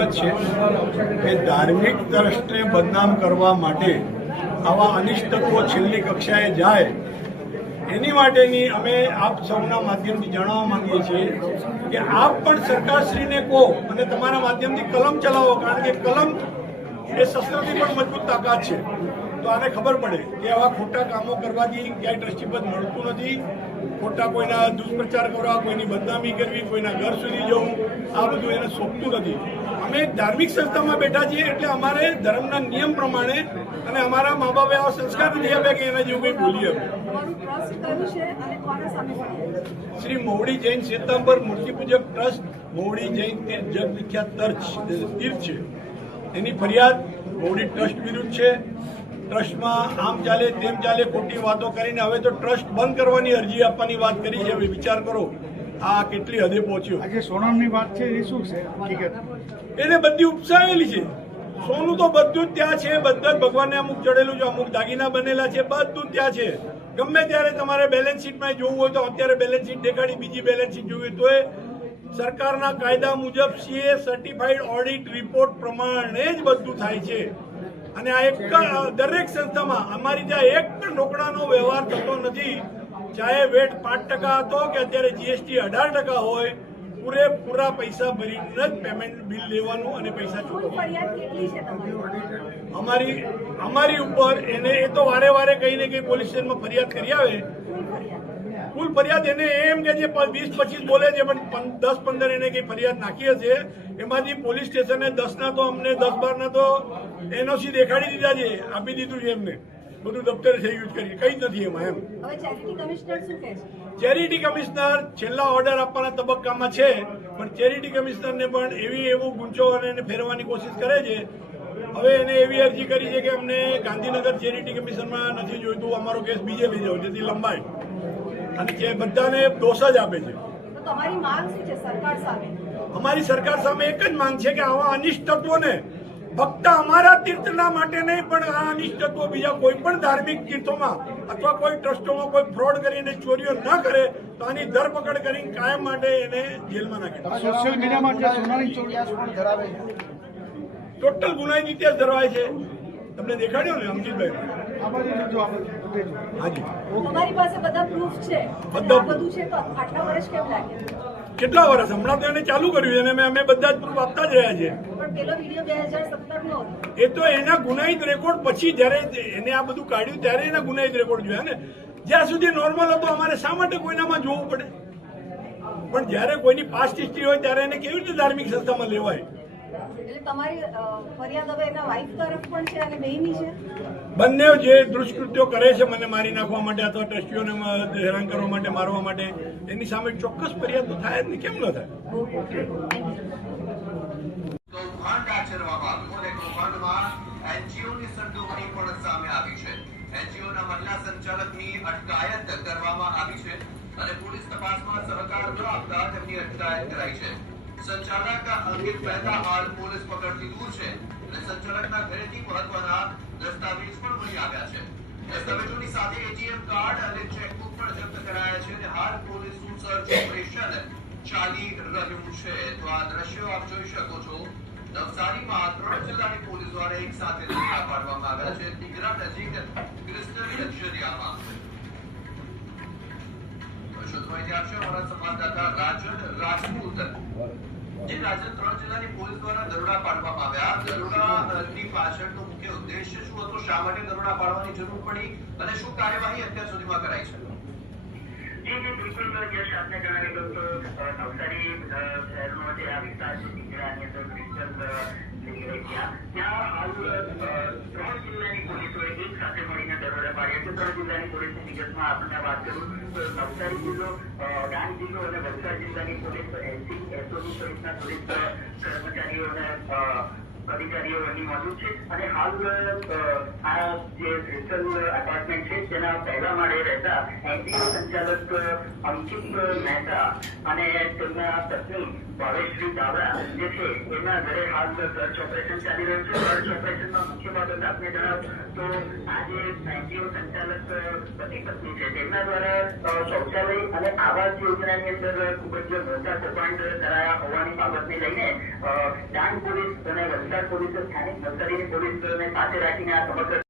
જ છે કે ધાર્મિક ટ્રસ્ટને બદનામ કરવા માટે આવા અનિષ્ટ તત્વો છેલ્લી કક્ષાએ જાય એની માટેની અમે આપ સૌના માધ્યમથી જણાવવા માંગીએ છીએ કે આપ પણ સરકારશ્રીને કહો અને તમારા માધ્યમથી કલમ ચલાવો, કારણ કે કલમ એ શસ્ત્રથી પણ મજબૂત તાકાત છે. તો આને ખબર પડે કે આવા ખોટા કામો કરવાથી ક્યાંય ટ્રસ્ટીપદ મળતું નથી. ખોટા કોઈના દુષ્પ્રચાર કરવા, કોઈની બદનામી કરવી, કોઈના ઘર સુધી જવું, આ બધું એને સોંપતું નથી. અમે એક ધાર્મિક સંસ્થામાં બેઠા છીએ એટલે અમારે ધર્મના નિયમ પ્રમાણે અને અમારા મા બાપે આવા સંસ્કાર નથી આપ્યા કે એના જેવું કંઈ બોલીએ. શ્રી મહુડી જૈન શ્વેતાંબર મૂર્તિપૂજક ટ્રસ્ટ મહુડી જૈન જગ વિખ્યાત તીર્થ છે, એની ફરિયાદ મહુડી ટ્રસ્ટ વિરુદ્ધ છે. ટ્રસ્ટમાં આમ ચાલે તેમ ચાલે ખોટી વાતો કરીને હવે તો ટ્રસ્ટ બંધ કરવાની અરજી આપવાની વાત કરી છે. હવે વિચાર કરો આ કેટલી હદે પહોંચ્યો. આજે સોનાની વાત છે એ શું છે હકીકત? એને બધી ઉપસાવેલી છે. સોનું તો બધું જ ત્યાં છે, બધા જ ભગવાનને અમુક ચડેલું છે, અમુક દાગીના બનેલા છે, બધું જ ત્યાં છે. ગમે ત્યારે તમારે બેલેન્સ શીટમાં જોવું હોય તો અત્યારે બેલેન્સ શીટ દેખાડી, બીજી બેલેન્સ શીટ જોવી તો એ સરકારના કાયદા મુજબ સીએ સર્ટિફાઈડ ઓડિટ રિપોર્ટ પ્રમાણે જ બધું થાય છે. અને આ એક દરેક સંસ્થામાં અમારી ત્યાં એક પણ રોકડાનો વ્યવહાર થતો નથી. ચાહે વેટ 5% હતો કે અત્યારે જીએસટી 18% હોય, પૂરેપૂરા પૈસા ભરીને જ પેમેન્ટ બિલ લેવાનું અને પૈસા ચૂકવવાનું. અમારી ઉપર એને એ તો વારે વારે કઈ ને કઈ પોલીસ સ્ટેશનમાં ફરિયાદ કરી આવે. કુલ ફરિયાદ એને એમ કે જે 20-25 બોલે છે, પણ 10-15 એને કઈ ફરિયાદ નાખી હશે. એમાંથી પોલીસ સ્ટેશને 10ના તો અમને 10-12ના તો એનઓસી દેખાડી દીધા છે, આપી દીધું છે એમને. બધું દફતરે થઈ યુઝ કરી, કઈ જ નથી એમાં એમ. ચેરિટી કમિશનર છેલ્લા ઓર્ડર આપવાના તબક્કામાં છે, પણ ચેરિટી કમિશનરને પણ એવું ગુંચો અને એને ફેરવવાની કોશિશ કરે છે. હવે એને એવી અરજી કરી છે કે અમને ગાંધીનગર ચેરિટી કમિશનમાં નથી જોઈતું, અમારો કેસ બીજે લઈ જાઓ જેથી લંબાય, અને જે બધાને દોષ જ આપે છે. અમારી સરકાર સામે એક જ માંગ છે કે આવા અનિષ્ટ તત્વોને ફક્ત અમારા તીર્થના માટે નહીં, પણ આ અનિષ્ટ તત્વો બીજા કોઈ પણ ધાર્મિક તીર્થોમાં અથવા કોઈ ટ્રસ્ટોમાં કોઈ ફ્રોડ કરીને ચોરીઓ ન કરે તો આની ધરપકડ કરીને કાયમ માટે એને જેલમાં નાખે. સોશિયલ મીડિયામાં જે સોનાની ચોરી ધરાવે છે, ટોટલ ગુનાહિત ઇતિહાસ ધરાવાય છે. તમને દેખાડ્યો ને અમજીતભાઈ? હાજી, તમારી પાસે બધા પ્રૂફ છે, બધું છે, તો આટલા વર્ષ કેમ લાગ્યા? કેટલા વર્ષ? હમણાં તો એને ચાલુ કર્યું છે અને અમે બધા જ પ્રૂફ આપતા જ રહ્યા છીએ. પણ પેલો વિડીયો 2017 નો હતો. એ તો એના ગુનાહિત રેકોર્ડ પછી જયારે એને આ બધું કાઢ્યું ત્યારે એના ગુનાહિત રેકોર્ડ જોયા ને. જ્યાં સુધી નોર્મલ હતો અમારે શા માટે કોઈનામાં જોવું પડે? પણ જયારે કોઈની પાસ્ટ હિસ્ટ્રી હોય ત્યારે એને કેવી રીતે ધાર્મિક સંસ્થામાં લેવાય? એટલે તમારી ફરિયાદ હવે એના વાઇફ તરફ પણ છે અને બેયની છે. બંને જે દુષ્કૃત્યો કરે છે મને મારી નાખવા માટે અથવા ટ્રસ્ટીઓને હેરાન કરવા માટે, મારવા માટે, એની સામે ચોક્કસ ફરિયાદ તો થાય જ ને, કેમ ન થાય? કૌભાંડ આચરવામાં આવ્યું અને કૌભાંડમાં એનજીઓની સંડોવણી પણ સામે આવી છે. એનજીઓના મહિલા સંચાલકની અટકાયત કરવામાં આવી છે અને પોલીસ તપાસમાં સહકાર ન આપતા તેમની અટકાયત કરાઈ છે. સંચાલક અંકિત મહેતા હાલ પોલીસ પકડથી દૂર છે અને સંચાલકના ઘરેથી મહત્વના દસ્તાવેજ પણ મળી આવ્યા છે. દસ્તાવેજોની સાથે એટીએમ કાર્ડ અને ચેકબુક પણ જપ્ત કરાયા છે અને હાલ પોલીસનું સર્ચ ઓપરેશન ચાલી રહ્યું છે. તો આ દ્રશ્યો આપ જોઈ શકો છો. નવસારીમાં 3 જિલ્લાની પોલીસ દ્વારા એક સાથે દરોડા પાડવામાં આવ્યા છે. ટીગરા નજીક ક્રિસ્ટલ લક્ઝરિયામાં. વધુ માહિતી આપશે અમારા સંવાદદાતા રાજન રાજપૂત. જે રાજન, 3 જિલ્લાની પોલીસ દ્વારા દરોડા પાડવામાં આવ્યા. દરોડાની પાછળનો મુખ્ય ઉદ્દેશ્ય શું હતો? શા માટે દરોડા પાડવાની જરૂર પડી અને શું કાર્યવાહી અત્યાર સુધીમાં કરાઈ છે? બિલકુલ યશ, આપને જણાવી દઉં તો નવસારી શહેરનો જે આ વિસ્તાર છે ટીગરાની અંદર ક્રિસ્ટલ ત્યાં હાલ 3 જિલ્લાની પોલીસોએ એક સાથે મળીને દરોડા પાડ્યા છે. 3 જિલ્લાની પોલીસની વિગતમાં આપણને વાત કરું તો નવસારી જિલ્લો, ડાંગ જિલ્લો અને વલસાડ જિલ્લાની પોલીસ એસપી, એસઓજી સહિતના પોલીસ કર્મચારીઓ અને અધિકારીઓ અહીં મોજૂદ છે. અને હાલ આ જે ક્રિસ્ટલ એપાર્ટમેન્ટ છે તેના પહેલા માળે રહેતા એનજીઓ સંચાલક અંકિત મહેતા અને તેમના પત્ની ભાવેશ્રી દાવડા જે છે એમના ઘરે હાલ સર્ચ ઓપરેશન ચાલી રહ્યું છે. સર્ચ ઓપરેશનમાં મુખ્ય બાબત આપને જણાવ તો આજે એનજીઓ સંચાલક પતિ પત્ની છે તેમના દ્વારા શૌચાલય અને આવાસ યોજનાની અંદર ખૂબ જ મોટા કૌભાંડ કરાયા હોવાની બાબતને લઈને ડાંગ પોલીસ અને વલસાડ પોલીસ સ્થાનિક નવસારીની પોલીસને સાથે રાખીને આ સમગ્ર